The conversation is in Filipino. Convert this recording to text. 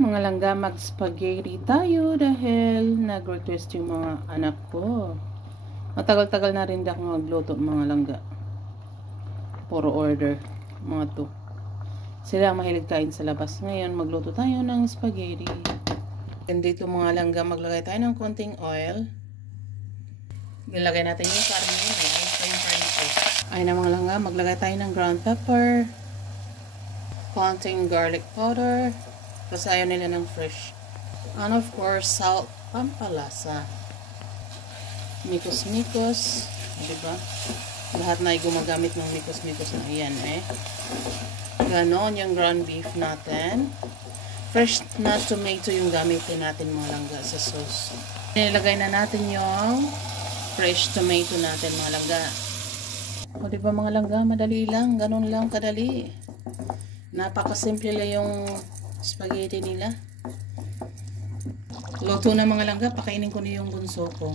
Mga langga, mag-spaghetti tayo dahil nag-request yung mga anak ko. Matagal-tagal na rin ako magluto mga langga. Puro order, mga to. Sila mahilig kain sa labas. Ngayon, magluto tayo ng spaghetti. And dito mga langga, maglagay tayo ng konting oil. Nilagay natin yung karne. Ay na mga langga, maglagay tayo ng ground pepper. Konting garlic powder. Kasi ayaw nila ng fresh. And of course, salt, pampalasa. Mikos-mikos. Diba? Lahat na ay gumagamit ng mikos-mikos na yan Ganon yung ground beef natin. Fresh na tomato yung gamitin natin mga langga sa sauce. Nilagay na natin yung fresh tomato natin mga langga. O diba mga langga, madali lang. Ganon lang kadali. Napakasimple lang yung spaghetti nila. Luto na mga langga, pakainin ko na yung bunso ko.